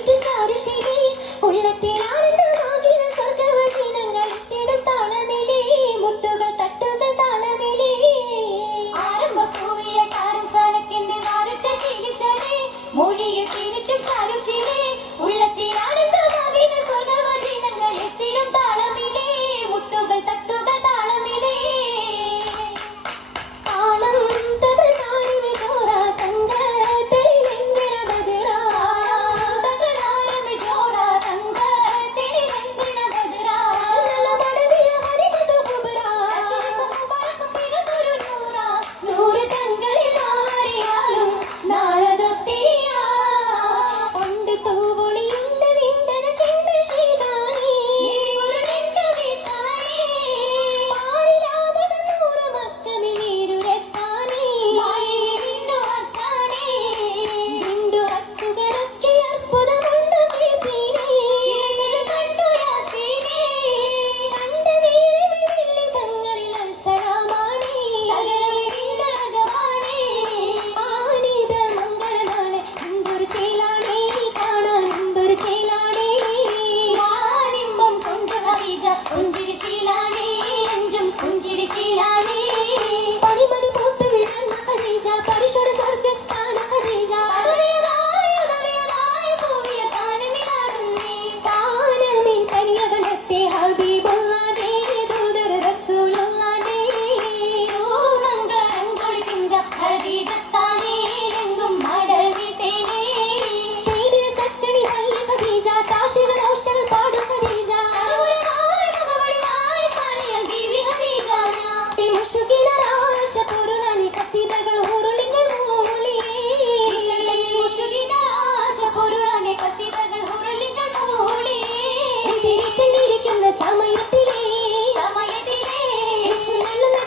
വീട്ടുകാർ ശരി ഉള്ളത്തിലാണ്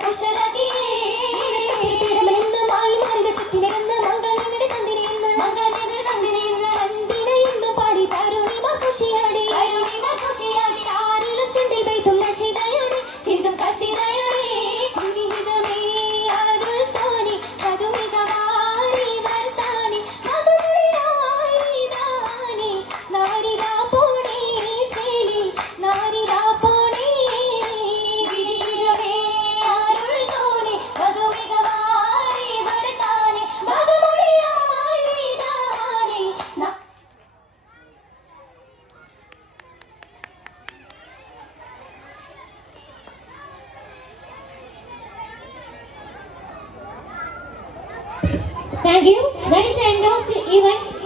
കുശലതീ മായി മാറിയ ചുറ്റിനിരുന്ന് മംഗള Thank you. That is the end of the event.